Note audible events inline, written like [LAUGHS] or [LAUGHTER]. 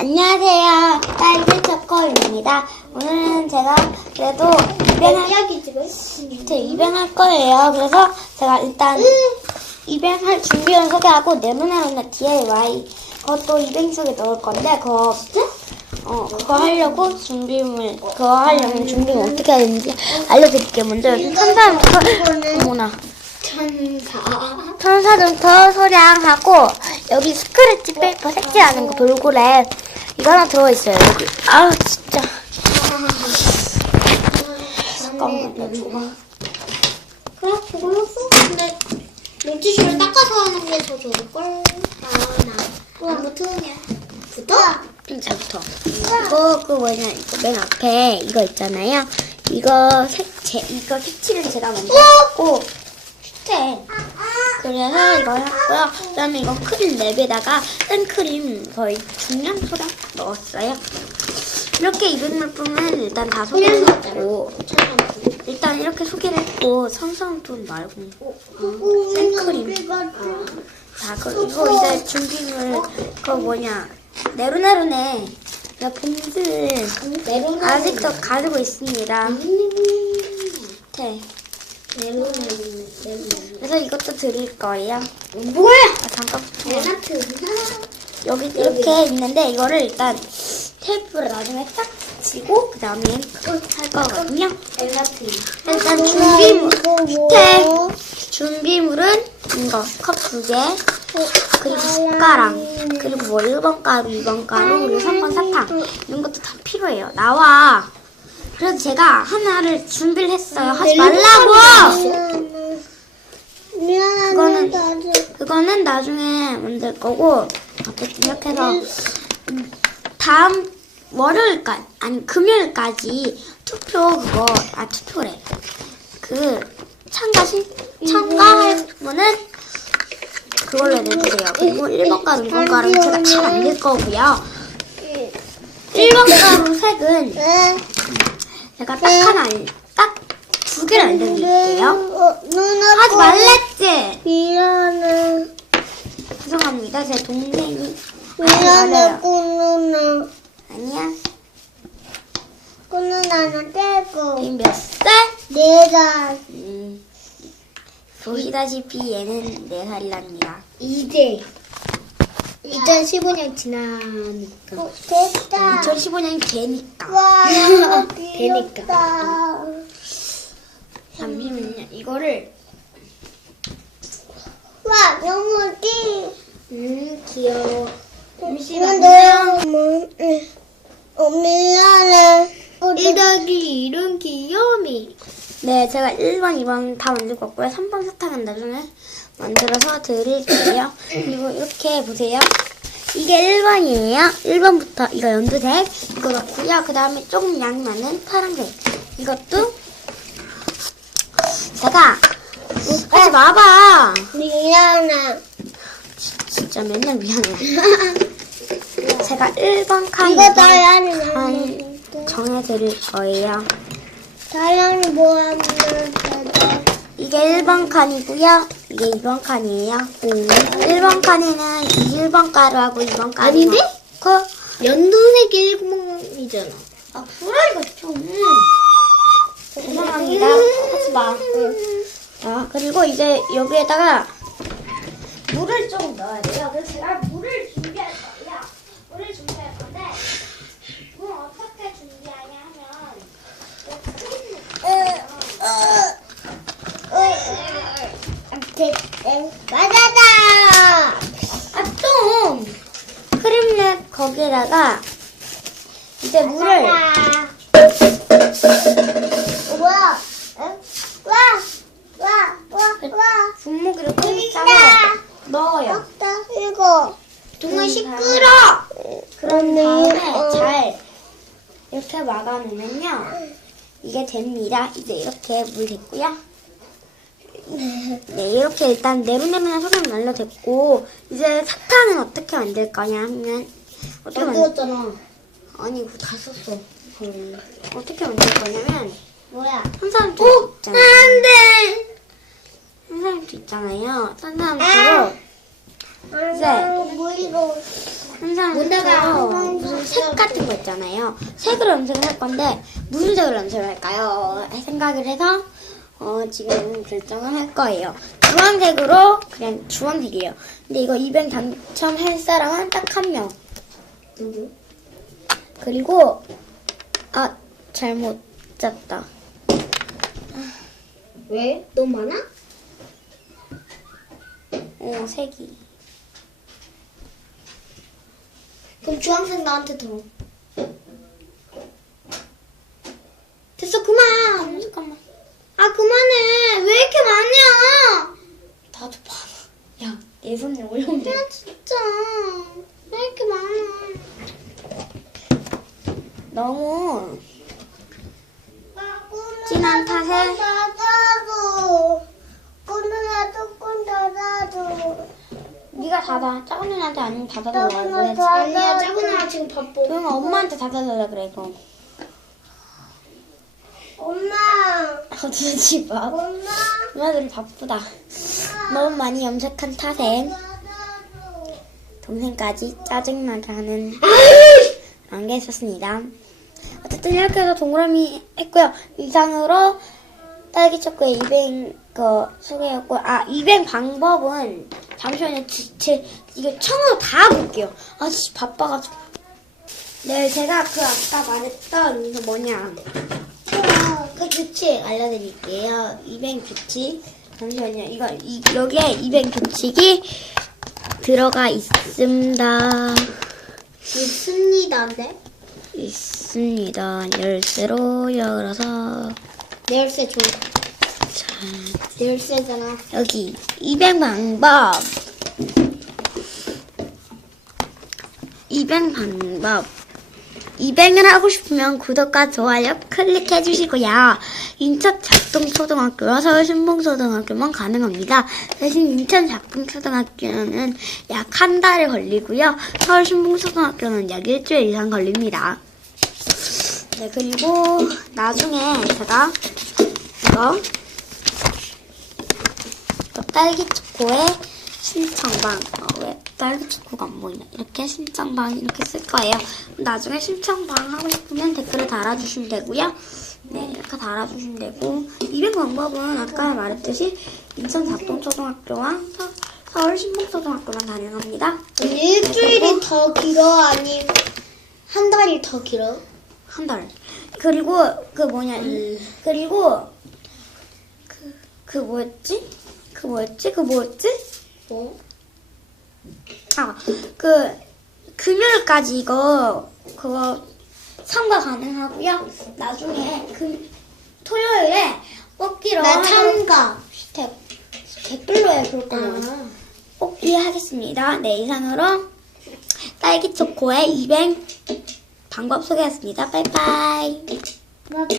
안녕하세요. 딸기 초코입니다. 오늘은 제가 그래도 입양할, 음. 제 입양할 거예요. 그래서 제가 일단 입양할 준비를 소개하고 네모나는 DIY 그것도 입양 속에 넣을 건데 그거 어 그거 하려고 준비물 그거 하려면 준비를 어떻게 해야 되는지 알려드릴게요. 먼저 여기 천사부터 어머나 천사. 천사부터 소량하고 여기 스크래치 페이퍼 색칠하는 거 돌고래 이거 하나 들어있어요 여기 아 진짜 잠깐만요 줘봐 그래 그걸로 써. 근데 물티슈를 닦아서 하는 게 더 좋을걸. 아나 아무튼 붙어. pin자부터 이거 그 뭐냐 이거 맨 앞에 이거 있잖아요 이거 색 제 이거 색칠은 제가 먼저 했고 슈테 그래서 이거 했고요 그 다음에 이거 크림 랩에다가 생크림 거의 중량 소량 넣었어요. 이렇게 입은 물품은 일단 다 소개했고 일단 이렇게 소개를 했고 성성돈 말고. 생크림. 자 그리고 이제 준비물. 그거 뭐냐? 네로네로네. 나 메론 아직도 가지고 있습니다. 네. 그래서 이것도 드릴 거예요. 뭐야? 아, 잠깐 레나트. 여기 이렇게 있는데 이거를 일단 테이프를 나중에 딱 붙이고 그 다음에 할 거거든요. 일단 준비물 테 준비물은 이거 컵 두 개 그리고 숟가락 그리고 뭐 1번 가루 2번 가루 그리고 3번 사탕 이런 것도 다 필요해요. 나와. 그래서 제가 하나를 준비를 했어요. 하지 말라고! 미안한데 그거는- 그거는 나중에 만들 거고 이렇게 해서 음, 다음 월요일까지 아니 금요일까지 투표 그거 아 투표래. 그 참가 신 참가할 분은 그걸로 내주세요. 그리고 1번 가루 2번 가루는 제가 다 만들 거고요. 1번 가루 색은 제가 딱 하나 딱 두 개를 알려드릴게요 어, 누나 하지 말랬지 미안해. 죄송합니다. 제 동생이 미안해. 꼬누나. 아니야. 꼬누나는 떼고. 얘몇 살? 네 살. 음, 보시다시피 얘는 4살이랍니다. 이제. 2015년 지나니까. 어, 됐다. 2015년이 되니까. 와, 되니까. [LAUGHS] 잠시만요. 이거를 와, 너무 귀. 음 귀여워. 응. 어, 미안해. 1 더하기 1은 귀요미. 네, 제가 1번, 2번 다 만들 거고요. 3번 사탕은 나중에 만들어서 드릴게요. 그리고 이렇게 보세요. 이게 1번이에요. 1번부터 이거 연두색 이거 넣고요. 그 다음에 조금 양이 많은 파란색 이것도 제가 하지 마봐. 미안해. 진짜 맨날 미안해. [LAUGHS] 제가 1번 칸, 이거 2번 다양이 칸. 정해드릴 거예요. 다양이 뭐 하면 되죠? 이게 1번 칸이고요. 이게 2번 칸이에요. 1번 칸에는 1번 가루하고 2번 가루 아닌데? 넣고 연두색 1번이잖아. 아, 불알 이거 좀. 죄송합니다. 하지 마. 자, 그리고 이제 여기에다가 물을 좀 넣어야 돼요. 그래서 제가 물을 준비할 거예요. 물을 준비할 건데 물 어떻게 준비하냐 하면 맞아다! 아, 좀! 크림랩 거기에다가 이제 물을? 와! 와! 와! 와! 분무기를 꼭 있다. 짜서 넣어요. 이거 정말 음, 시끄러! 그런 언니, 다음에 어. 잘 이렇게 막아놓으면요. 이게 됩니다. 이제 이렇게 물 됐고요. 네, 이렇게 일단 네모네모한 소금 날려댔고 이제 사탕은 어떻게 만들 거냐 하면 어떻게 만들 만들었잖아. 아니 그거 다 썼어. 어떻게 만들 거냐면 뭐야? 한 오! 있잖아요. 안 돼! 한 사람도 있잖아요. 한 사람도 안 돼! 뭐 이거. 한 사람도 뭔데가? 무슨 거잖아요. 색으로 염색을 할 건데 무슨 색으로 염색을 할까요? 생각을 해서 어, 지금 결정을 할 거예요. 주황색으로 그냥 주황색이에요. 근데 이거 200 당첨할 사람은 딱 한 명. 누구? 그리고 아 잘못 짰다. 왜? 너무 많아? 어 색이. 그럼 주황색 나한테 더. 됐어 그만. 잠깐만. 아 그만해. 왜 이렇게 많냐? 나도 봐. 야, 내 손에 돼. 아 진짜. 왜 이렇게 많아? 너무 진한 탓에 나도 꼬누나 조금 더 놔줘. 네가 닫아. 작은 누나한테 아니면 닫아달라 그래. 아니야 작은 누나 지금 바빠. 조용아 엄마한테 닫아달라 그래 이거. 엄마. 어디지 마. 엄마. 누나들이 바쁘다. 너무 많이 염색한 탓에 동생까지 짜증나게 하는 게 있었습니다. 어쨌든 이렇게 해서 동그라미 했고요. 이상으로 딸기 초코의 이뱅 거 소개했고 아 이뱅 방법은 잠시만요. 제, 제 이거 처음으로 다 볼게요. 아 진짜 바빠가지고. 네 제가 그 아까 말했던 그 뭐냐 그 규칙 알려드릴게요. 이뱅 규칙 잠시만요. 이거 이, 여기에 이뱅 규칙이 들어가 있습니다. 있습니다인데. 있습니다. 열쇠로 열어서 내 열쇠 줘. 자내 열쇠잖아. 여기 200 방법 200 방법 200을 하고 싶으면 구독과 좋아요 클릭해 주시고요. 인천 작동초등학교와 서울 신봉초등학교만 가능합니다. 대신 인천 작동초등학교는 약 한 달이 걸리고요. 서울 신봉초등학교는 약 일주일 이상 걸립니다. 네, 그리고 나중에 제가 이거 또 딸기 초코의 신청방. 어, 왜 딸기 초코가 안 보이나? 이렇게 신청방 이렇게 쓸 거예요. 나중에 신청방 하고 싶으면 댓글을 달아주시면 되고요. 네, 이렇게 달아주시면 되고. 이백 방법은 아까 말했듯이 인천 작동초등학교와 서, 서울 신봉초등학교만 가능합니다. 일주일이 더 길어 아니면 한 달이 더 길어? 한 달. 그리고 그 뭐냐? 이- 그리고 그, 그 뭐였지? 그 뭐였지? 그 뭐였지? 뭐? 아, 그 금요일까지 이거 그거 참가 가능하고요. 나중에 그 토요일에 뽑기로 나 참가. 데- 댓글로 해 그럴 거면 아. 뽑기 하겠습니다. 네 이상으로 딸기 초코의 200 방법 소개했습니다. 빠이빠이. 나